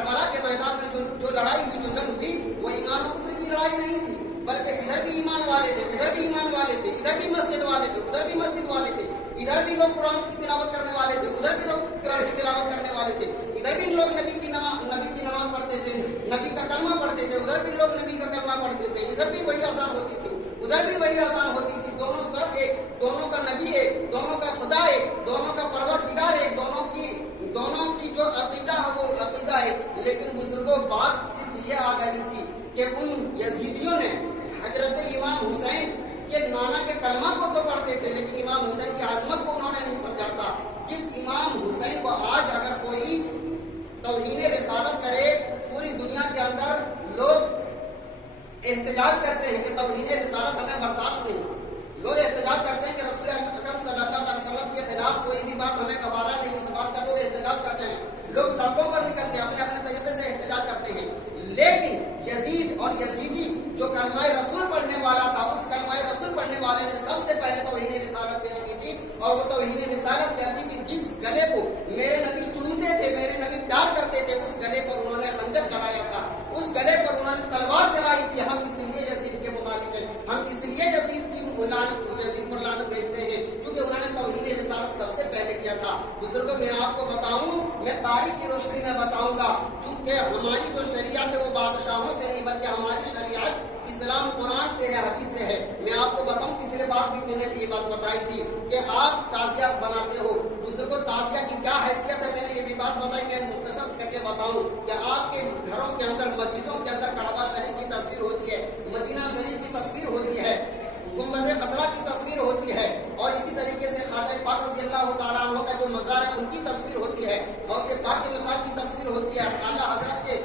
کربلا کے میدان میں جو لڑائی ہوئی، جو جنگ ہوئی، وہ ایمان و کفر کی لڑائی نہیں تھی، بلکہ ادھر بھی ایمان والے تھے، ادھر بھی ایمان والے تھے، ادھر بھی مسجد والے تھے، ادھر بھی مسجد والے تھے، ادھر بھی لوگ قرآن کی تلاوت کرنے والے تھے، ادھر بھی لوگ قرآن کی تلاوت کرنے والے تھے، ادھر بھی لوگ نبی کی نماز پڑھتے تھے، نبی کا کلمہ پڑھتے تھے، ادھر بھی لوگ نبی کا کلمہ پڑھتے تھے، ادھر بھی وہی آسان ہوتی تھی، ادھر بھی وہی آسان ہوتی تھی، دونوں طرف ایک، دونوں کا نبی ایک، دونوں کا خدا ایک، دونوں کا پروردگار ایک، دونوں کی جو عقیدہ ہے وہ عقیدہ ہے. لیکن بزرگوں بات صرف یہ آ گئی تھی کہ ان یزیدیوں نے حضرت امام حسین کے نانا کے کلمہ کو تو پڑھتے تھے، لیکن امام حسین کی عظمت کو انہوں نے نہیں سمجھا تھا. جس امام حسین کو آج اگر کوئی توہین رسالت کرے، پوری دنیا کے اندر لوگ احتجاج کرتے ہیں کہ توہین رسالت ہمیں برداشت نہیں، لوگ احتجاج کرتے ہیں کہ رسول اکرم صلی اللہ علیہ وسلم کے خلاف کوئی بھی بات ہمیں گوارا نہیں، اس بات کا لوگ احتجاج کرتے ہیں، لوگ سڑکوں پر نکلتے ہیں، اپنے اپنے طریقے سے احتجاج کرتے ہیں. لیکن یزید اور یزیدی جو کلمہ رسول پڑھنے والا تھا، اس کلمہ رسول پڑھنے والے نے سب سے پہلے توہین رسالت پیش کی تھی، اور وہ توہین رسالت کیا تھی کہ جس گلے کو میرے نبی چومتے تھے، میرے نبی پیار کرتے تھے، اس گلے پر انہوں نے خنجر چلایا تھا، اس گلے پر انہوں نے تلوار چلائی تھی. ہم اس لیے یزید کے مخالف ہیں، ہم اس لیے یزید پر لعنت بھیجتے ہیں کیونکہ انہوں نے توہین رسالت سب سے پہلے کیا تھا. بزرگوں میں آپ کو بتاؤں، میں تاریخ کی روشنی میں بتاؤں گا، چونکہ ہماری جو شریعت ہے وہ بادشاہوں سے نہیں بلکہ ہماری شریعت اسلام قرآن سے ہے، حدیث سے ہے. میں آپ کو بتاؤں، پچھلے بار بھی میں نے یہ بات بتائی تھی کہ آپ تعزیہ بناتے ہو. بزرگوں تعزیہ کی کیا حیثیت ہے، میں نے یہ بھی بات بتائی، میں مختصر کر کے بتاؤں کہ آپ کے گھروں کے اندر، مسجدوں کے اندر کعبہ شریف کی تصویر ہوتی ہے، مدینہ شریف کی تصویر ہوتی ہے، گنبد خضرا کی تصویر ہوتی ہے، اور اسی طریقے سے خواجہ پاک رضی اللہ تعالیٰ عنہ کا جو مزار ہے ان کی تصویر ہوتی ہے، غوث پاک کے مزار کی تصویر ہوتی ہے، اعلیٰ حضرت کے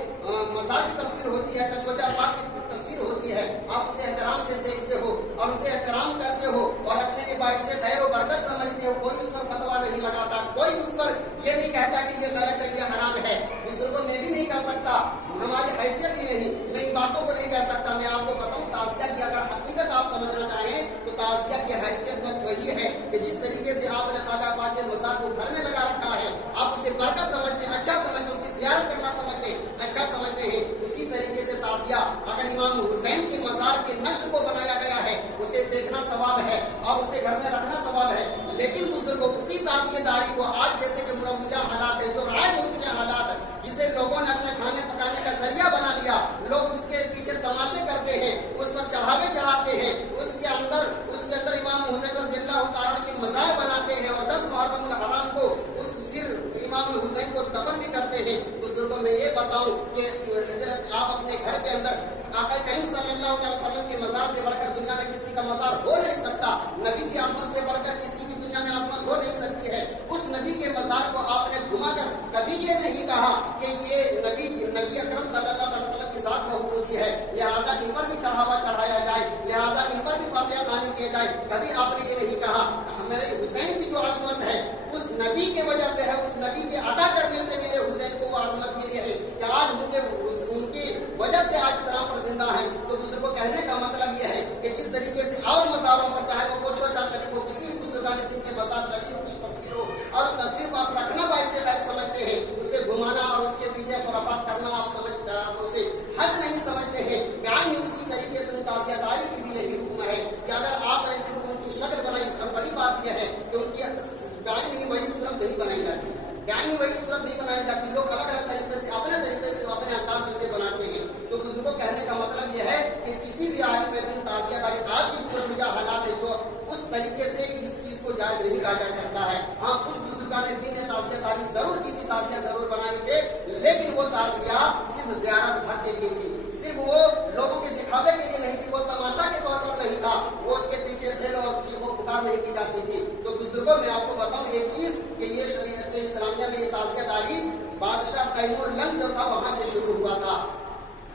مزار کی تصویر ہوتی ہے، کچوجا پاک کی تصویر ہوتی ہے. آپ اسے احترام سے دیکھتے ہو اور اسے احترام کرتے ہو اور اپنے لیے باعث خیر و برکت سمجھتے ہو. کوئی اس پر فتوا نہیں لگاتا، کوئی اس پر یہ نہیں کہتا کہ یہ غلط ہے، یہ حرام ہے. بزرگوں میں بھی نہیں کہہ سکتا، ہماری حیثیت ہی نہیں، میں ان باتوں کو نہیں کہہ سکتا. میں آپ کو بتاؤں، تعزیہ کی اگر حقیقت آپ سمجھنا چاہیں تو تعزیہ کی حیثیت بس وہی ہے کہ جس طریقے سے آپ نے خواجہ پاک کے مزار کو گھر میں لگا رکھا ہے، آپ اسے برکت سمجھتے ہیں، اچھا سمجھتے ہیں، اس کی زیارت کرنا سمجھتے ہیں، اچھا سمجھتے ہیں. اسی طریقے سے تعزیہ اگر امام حسین کے مزار کے نقش کو بنایا گیا ہے، اسے دیکھنا ثواب ہے اور اسے گھر میں رکھنا ثواب ہے. لیکن بزرگوں اسی تعزیہ داری کو آج جیسے کہ مروجہ حالات ہیں، جو رائج ہو چکے حالات ہیں، جسے لوگوں نے اپنے کھانے پکانے کا ذریعہ بنا لیا، لوگ اس کے پیچھے تماشے کرتے ہیں، اس پر چڑھاوے چڑھاتے ہیں، اس کے اندر امام حسین رضی اللہ تعالیٰ کے مزار بناتے ہیں اور 10 محرم الحرام کو پھر امام حسین کو دفن بھی کرتے ہیں. بزرگوں میں یہ بتاؤں کہ حضرت آپ اپنے گھر کے اندر آقا کریم صلی اللہ علیہ وسلم کے مزار سے بڑھ کر دنیا میں کسی کا مزار ہو نہیں سکتا، نبی کی عظمت سے بڑھ کر کسی کی دنیا میں عظمت ہو نہیں سکتی ہے. اس نبی کے مزار کو آپ نے گھما کر کبھی یہ نہیں کہا کہ یہ نبی اکرم صلی اللہ علیہ وسلم کی ذات محفوظی ہے، لہٰذا ان پر بھی چڑھاوا چڑھایا جائے، لہٰذا ان پر بھی فاتحہ خوانی کی جائے. کبھی آپ نے یہ نہیں کہا. میرے حسین کی جو عظمت ہے اس نبی کی وجہ سے ہے، اس نبی کے عطا کرنے سے میرے حسین کو وہ عظمت ملی ہے کہ آج مجھے ان کی وجہ سے آج اسلام پر زندہ ہے. تو بزرگوں کہنے کا مطلب یہ ہے کہ جس طریقے سے اور مزاروں پر، چاہے وہ کوچھوچا شریف ہو، کسی بھی بزرگان دین کے مزار شریف کی تصویر ہو، اور اس تصویر کو آپ رکھنا باعث خیر سمجھتے ہیں، اسے گھمانا اور اس کے پیچھے خرافات کرنا آپ اسے حق نہیں سمجھتے ہیں. یعنی اسی طریقے سے تعزیہ داری کی بھی یہی حکم ہے کہ اگر آپ نے صرف ان کی شکل بنائی، اور بڑی بات یہ ہے کہ ان کی گائے نہیں وہی صورت نہیں بنائی جاتی، یعنی وہی صورت نہیں بنائی جاتی، لوگ الگ الگ طریقے سے اپنے طریقے سے اپنے انداز سے بناتے ہیں. تو بزرگوں کہنے کا مطلب یہ ہے کہ کسی بھی عالم دین تعزیہ داری آج کی جو مروجہ حالات ہے، جو اس طریقے سے اس چیز کو جائز نہیں کہا جا سکتا ہے. ہاں کچھ بزرگان دین نے تعزیہ داری ضرور کی تھی، تعزیہ ضرور بنائی تھے، لیکن وہ تعزیہ صرف زیارت بھر کے لیے تھی، صرف وہ لوگوں کے دکھاوے کے لیے نہیں تھی، وہ تماشا کے طور پر نہیں تھا، وہ اس کے پیچھے کھیل اور چیخو پکار نہیں کی جاتی تھی. تو بزرگوں میں آپ کو بتاؤں ایک چیز کہ یہ شریعت اسلامیہ میں یہ تعزیہ داری بادشاہ تیمور لنگ جو تھا وہاں سے شروع ہوا تھا.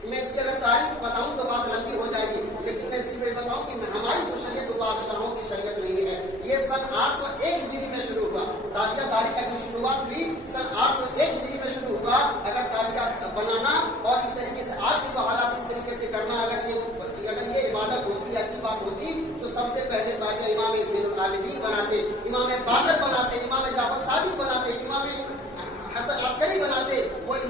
میں اس کی اگر تاریخ بتاؤں تو بات لمبی ہو جائے گی، لیکن میں صرف یہ بتاؤں کہ ہماری جو شریعت بادشاہوں کی شریعت نہیں ہے. یہ سن 801 ہجری میں شروع ہوا. تعزیہ داری کا جو شروعات ہوئی سن 801 ہجری میں شروع ہوا. اگر تعزیہ بنانا اور اس طریقے سے آج کی جو حالات اس طریقے سے کرنا، اگر یہ عبادت ہوتی، اچھی بات ہوتی، تو سب سے پہلے تعزیہ امام زین العابدین بناتے، امام باقر بناتے، امام جعفر صادق بناتے، امام حسن عسکری بناتے. وہ